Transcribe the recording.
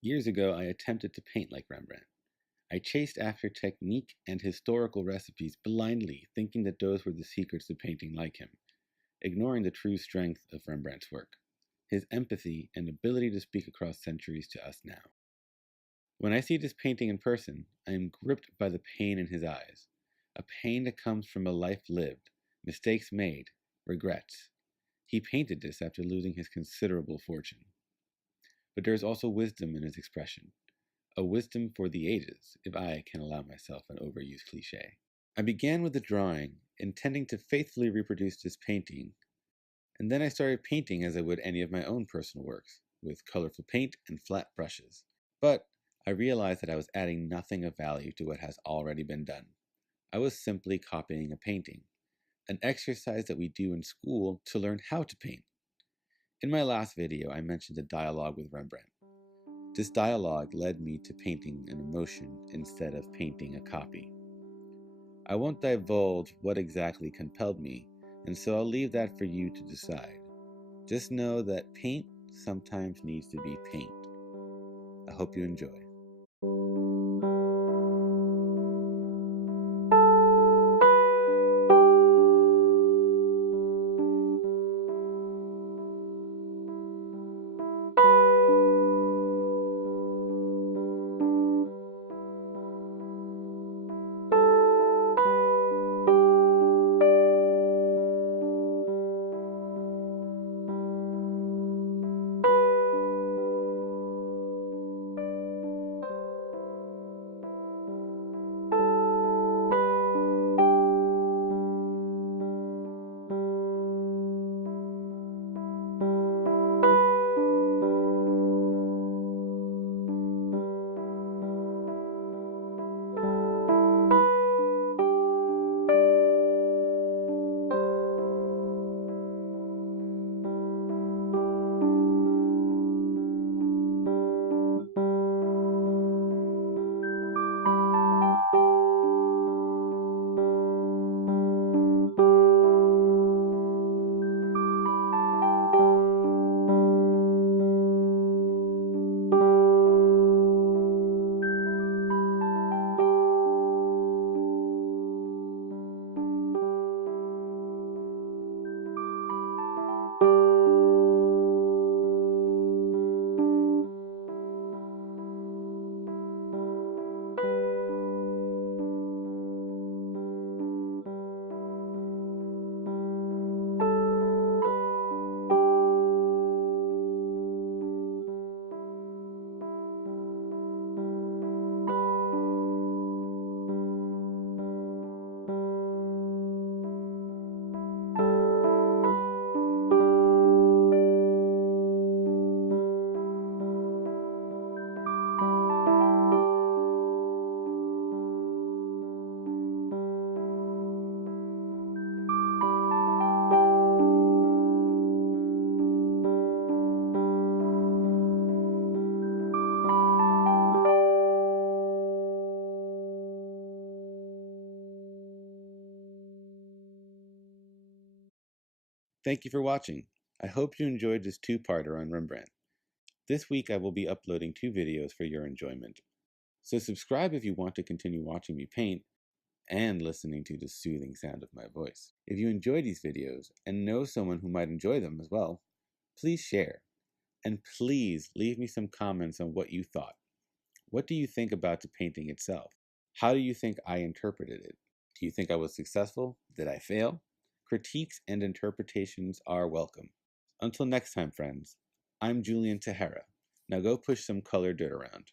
Years ago, I attempted to paint like Rembrandt. I chased after technique and historical recipes blindly, thinking that those were the secrets to painting like him, ignoring the true strength of Rembrandt's work, his empathy and ability to speak across centuries to us now. When I see this painting in person, I am gripped by the pain in his eyes, a pain that comes from a life lived, mistakes made, regrets. He painted this after losing his considerable fortune. But there is also wisdom in his expression, a wisdom for the ages, if I can allow myself an overused cliche. I began with the drawing, intending to faithfully reproduce this painting, and then I started painting as I would any of my own personal works, with colorful paint and flat brushes. But I realized that I was adding nothing of value to what has already been done. I was simply copying a painting, an exercise that we do in school to learn how to paint. In my last video, I mentioned a dialogue with Rembrandt. This dialogue led me to painting an emotion instead of painting a copy. I won't divulge what exactly compelled me, and so I'll leave that for you to decide. Just know that paint sometimes needs to be paint. I hope you enjoy. Thank you for watching. I hope you enjoyed this two-parter on Rembrandt. This week I will be uploading 2 videos for your enjoyment. So subscribe if you want to continue watching me paint and listening to the soothing sound of my voice. If you enjoy these videos and know someone who might enjoy them as well, please share. And please leave me some comments on what you thought. What do you think about the painting itself? How do you think I interpreted it? Do you think I was successful? Did I fail? Critiques and interpretations are welcome. Until next time, friends, I'm Julian Tejera. Now go push some colored dirt around.